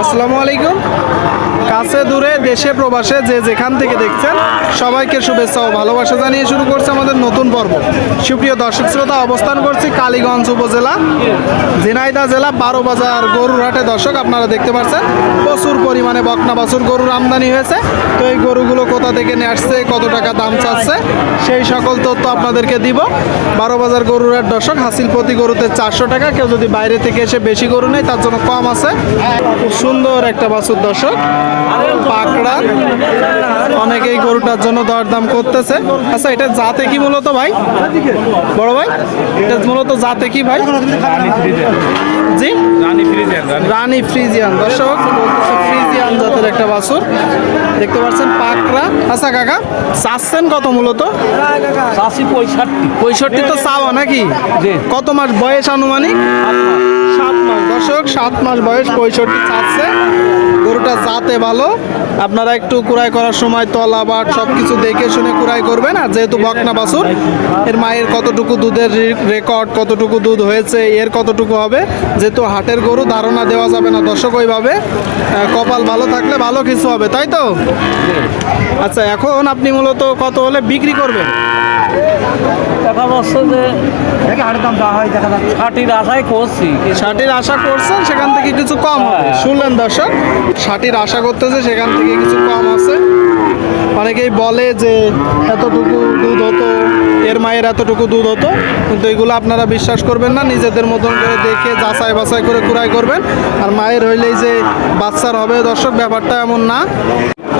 আসসালামু আলাইকুম। কাছে দূরে, দেশে, প্রবাসে, যে যেখান থেকে দেখছেন, সবাইকে শুভেচ্ছা ও ভালোবাসা জানিয়ে শুরু করছে আমাদের নতুন পর্ব। সুপ্রিয় দর্শক শ্রোতা, অবস্থান করছি কালীগঞ্জ উপজেলা ঝিনাইদা জেলা বারো বাজার গরুর হাটে দর্শক, আপনারা দেখতে পাচ্ছেন, প্রচুর পরিমাণে বকনা বাছুর গরুর আমদানি হয়েছে। তো এই গরুগুলো কোথা থেকে নিয়ে আসছে, কত টাকা দাম চাচ্ছে, সেই সকল তথ্য আপনাদেরকে দিব। বারো বাজার গরুর হাট দর্শক, হাসিল প্রতি গরুতে চারশো টাকা। কেউ যদি বাইরে থেকে এসে বেশি গরু নেয়, তার জন্য কম আছে। সুন্দর একটা বাছুর দর্শক। পাকড়া। অনেকেই গরুটার জন্য দরদাম করতেছে। আচ্ছা এটা জাতে কি মূলত ভাই? বড় ভাই এটা মূলত জাতে কি ভাই? জি? রানী ফ্রিজের রানী। ফ্রিজিয়ান। দর্শক ফ্রিজিয়ান জাতের একটা বাছুর। দেখতে পাচ্ছেন পাকড়া। আচ্ছা কাকা চাচ্ছেন কত মূলত? পঁয়ষট্টি। পঁয়ষট্টি তো চাওয়া নাকি? জি। কত মাস বয়স আনুমানিক? সাত মাস। দর্শক সাত মাস বয়স পঁয়ষট্টি চাচ্ছে। জাতে ভালো। আপনারা একটু কুড়াই করার সময় তলা, বাট সব কিছু দেখে শুনে কুড়াই করবেন। আর যেহেতু বকনা বাছুর, এর মায়ের কতটুকু দুধের রেকর্ড কতটুকু দুধ হয়েছে, এর কতটুকু হবে, যেহেতু হাটের গরু ধারণা দেওয়া যাবে না দর্শক ওইভাবে। কপাল ভালো থাকলে ভালো কিছু হবে, তাই তো? আচ্ছা এখন আপনি মূলত কত হলে বিক্রি করবেন? দেখা যাচ্ছে যে ষাটির আশায় করছি। ষাটির আশা করছেন সেখান থেকে কিছু কম হবে। হ্যাঁ। শুনলেন দর্শক ষাটির আশা করতেছে সেখান থেকে কিছু কম আছে। অনেকেই বলে যে এতটুকু দুধ হতো এর মায়ের এতটুকু দুধ হতো কিন্তু এগুলো আপনারা বিশ্বাস করবেন না নিজেদের মতন করে দেখে যাচাই বাছাই করে কুড়াই করবেন। আর মায়ের হইলেই যে বাচ্চার হবে দর্শক ব্যাপারটা এমন না।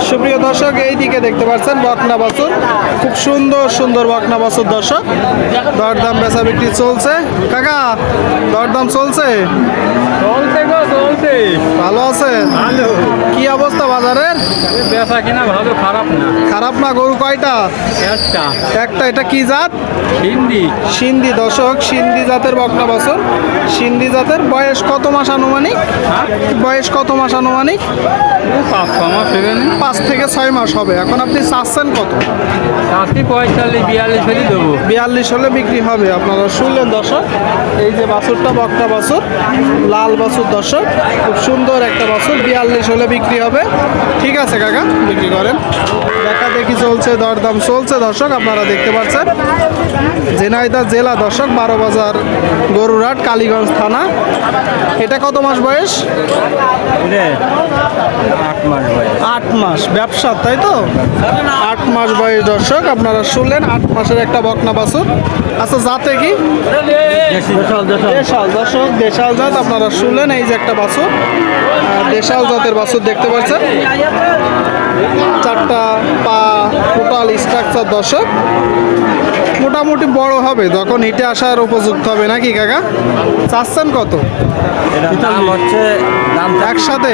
সুপ্রিয় দর্শক এই দিকে দেখতে পাচ্ছেন বকনা বাছুর খুব সুন্দর সুন্দর বকনা বাছুর দর্শক। দরদাম বেচা বিক্রি চলছে। কাকা দরদাম চলছে? চলছে গো চলছে। ভালো আছে ভালো। কি অবস্থা বাজারের? বেচা কিনা ভালো খারাপ না। খারাপ না গরু কয়টা? একটা। একটা এটা কি জাত? হিন্দি সিন্ধি দর্শক সিন্ধি জাতের বকনা বাছুর সিন্ধি জাতের বয়স কত মাস আনুমানিক? বয়স কত মাস আনুমানিক? পাঁচ ছ মাস পাঁচ থেকে ছয় মাস হবে। এখন আপনি চাচ্ছেন কত? চাষি পঁয়তাল্লিশ বিয়াল্লিশ হলে দেবো। বিয়াল্লিশ হলে বিক্রি হবে। আপনারা শুনলেন দর্শক এই যে বাছুরটা বকটা বাছুর লাল বাছুর দর্শক খুব সুন্দর একটা বাছুর বিয়াল্লিশ হলে বিক্রি হবে। ঠিক আছে কাকা বিক্রি করেন। দেখা দেখি চলছে দরদাম চলছে দর্শক আপনারা দেখতে পাচ্ছেন। ঝিনাইদহ জেলা দর্শক বারো বাজার গরুরহাট কালীগঞ্জ থানা। এটা কত মাস বয়স? আট মাস বয়স। আট মাস ব্যবসা তাই তো? আট মাস বয়স দর্শক আপনারা শুনলেন আট মাসের একটা বকনা বাসুর আচ্ছা জাতে কি? দেশাল দর্শক দেশাল জাত আপনারা শুনলেন এই যে একটা বাসুর দেশাল জাতের বাসুর দেখতে পাচ্ছেন। চারটা পা টোটাল স্ট্রাকচার দর্শক। মোটামুটি বড় হবে তখন হিটে আসার উপযুক্ত হবে নাকি কাকা? চাচ্ছেন কত? দাম হচ্ছে দাম একসাথে?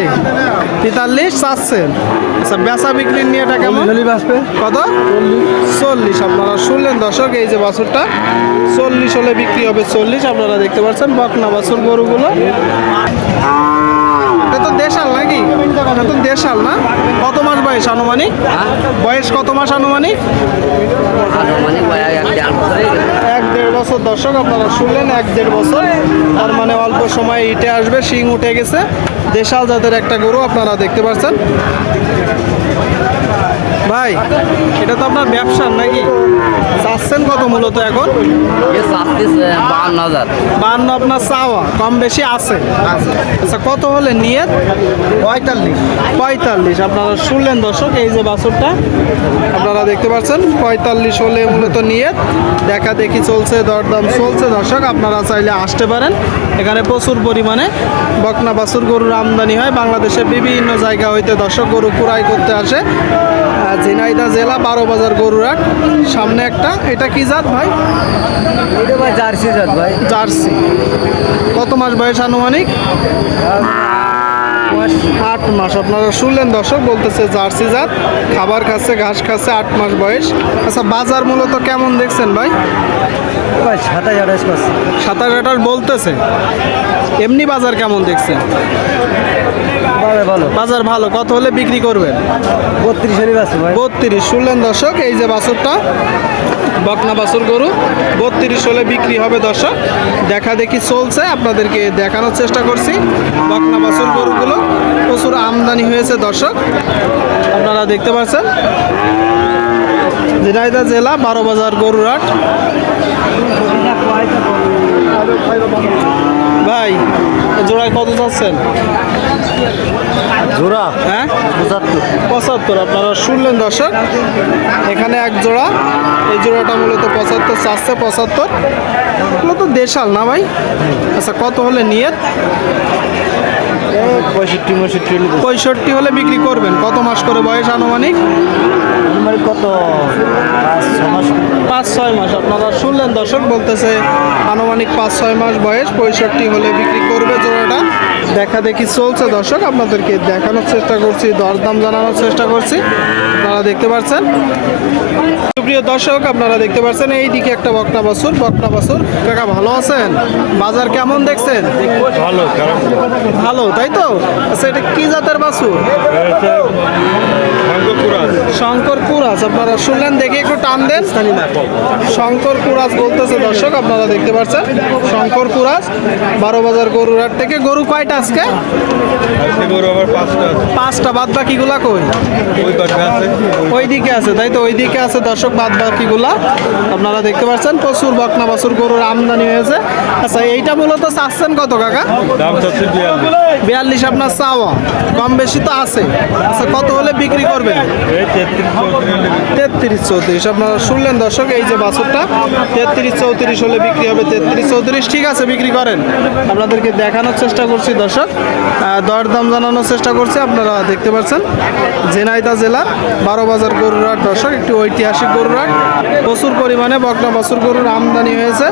তেতাল্লিশ চাচ্ছেন? আচ্ছা বেচা বিক্রির নিয়ে এটা কেমন? কত? চল্লিশ। আপনারা শুনলেন দর্শক এই যে বাছুরটা। চল্লিশ হলে বিক্রি হবে চল্লিশ। আপনারা দেখতে পাচ্ছেন বকনা বাছুর গরুগুলো। এটা তো দেশাল নাকি? এটা তো দেশাল না? কত বয়স আনুমানিক? বয়স কত মাস আনুমানিক? এক দেড় বছর দর্শক আপনারা শুনলেন এক দেড় বছর। তার মানে অল্প সময় ইটে আসবে শিং উঠে গেছে। দেশাল জাতের একটা গরু আপনারা দেখতে পাচ্ছেন। ভাই এটা তো আপনার ব্যবসা নাকি? চাচ্ছেন কত মূলত এখন? বাহান্ন হাজার। বান্ন আপনার চাওয়া কম বেশি আছে। আচ্ছা কত হলে নিয়ে? পঁয়তাল্লিশ। পঁয়তাল্লিশ আপনারা শুনলেন দর্শক এই যে বাছুরটা আপনারা দেখতে পাচ্ছেন পঁয়তাল্লিশ হলে মূলত নিয়ে দেখা দেখি চলছে দরদাম চলছে দর্শক আপনারা চাইলে আসতে পারেন। এখানে প্রচুর পরিমাণে বকনা বাছুর গরুর আমদানি হয়। বাংলাদেশের বিভিন্ন জায়গা হইতে দর্শক গরু কুড়াই করতে আসে। আহ, ঝিনাইদহ জেলা বারো বাজার গরুরাট সামনে একটা এটা কি জাত ভাই? এটা ভাই জার্সি জাত ভাই। জার্সি। কত মাস বয়স আনুমানিক? আট মাস। আপনারা শুনলেন দর্শক বলতেছে জার্সি জাত খাবার খাচ্ছে ঘাস খাচ্ছে আট মাস বয়স। আচ্ছা বাজার মূলত কেমন দেখছেন ভাই? ভাই সাতাশ আঠাশ সাতাশ আঠাশ বলতেছে। এমনি বাজার কেমন দেখছেন? ভালো। বাজার ভালো। কত হলে বিক্রি করবেন? বত্রিশ হলে ভাই। বত্রিশ। শুনলেন দর্শক এই যে বাছরটা বকনা বাছুর গরু বত্রিশ হলে বিক্রি হবে দর্শক। দেখা দেখি চলছে আপনাদেরকে দেখানোর চেষ্টা করছি। বকনা বাছুর গরুগুলো প্রচুর আমদানি হয়েছে দর্শক। আপনারা দেখতে পাচ্ছেন? ঝিনাইদহ জেলা বারো বাজার গরুরহাট। ভাই জোড়ায় কত যাচ্ছেন? জোড়া? হ্যাঁ? পঁচাত্তর। আপনারা শুনলেন দর্শক? এখানে এক জোড়া এই জোড়াটা মূলত পঁচাত্তর চারশো পঁচাত্তর। এগুলো তো দেশাল না ভাই? আচ্ছা কত হলে নিয়ত? পঁয়ষট্টি পঁয়ষট্টি পঁয়ষট্টি হলে বিক্রি করবেন। কত মাস করে বয়স আনুমানিক? মানে কত? পাঁচ ছয় মাস। আপনারা শুনলেন দর্শক বলতেছে আনুমানিক পাঁচ ছয় মাস বয়স পঁয়ষট্টি হলে বিক্রি করবে জোড়াটা। দেখা দেখি চলছে দর্শক আপনাদেরকে দেখানোর চেষ্টা করছি দরদাম জানানোর চেষ্টা করছি। আপনারা দেখতে পাচ্ছেন? সুপ্রিয় দর্শক আপনারা দেখতে পাচ্ছেন এই দিকে একটা বকনা বাছুর বকনা বাছুর। কাকা ভালো আছেন? বাজার কেমন দেখছেন? ভালো ভালো তাই তো? আচ্ছা এটা কি জাতের বাসুর শঙ্কর কুরাজ আপনারা শুনলেন দেখে একটু টান দেন। শঙ্কর কুরাজ বলতেছে দর্শক আপনারা দেখতে পাচ্ছেন শঙ্কর কুরাজ বারো বাজার গরুর হাট থেকে গরু কয়টা আজকে? পাঁচটা বাদ বাকিগুলা কই? ওই আছে। দিকে আছে তাই তো ওই দিকে আছে দর্শক বাদ বাকিগুলা। আপনারা দেখতে পাচ্ছেন প্রচুর বকনা বাছুর গরুর আমদানি হয়েছে। আচ্ছা এইটা মূলত চাচ্ছেন কত কাকা? বিয়াল্লিশ। আপনার চাওয়া কম বেশি তো আছে। আচ্ছা কত হলে বিক্রি করবেন? তেত্রিশ চৌত্রিশ। আপনারা শুনলেন দর্শক, এই যে বাছুরটা, তেত্রিশ চৌত্রিশ হলে বিক্রি হবে তেত্রিশ চৌত্রিশ। ঠিক আছে, বিক্রি করেন। আপনাদেরকে দেখানোর চেষ্টা করছি দর্শক। দরদাম জানানোর চেষ্টা করছি। আপনারা দেখতে পাচ্ছেন, ঝিনাইদহ জেলা, বারো বাজার গরুরহাট দর্শক, একটি ঐতিহাসিক গরুরহাট। প্রচুর পরিমাণে বকনা বাছুর গরুর আমদানি হয়েছে।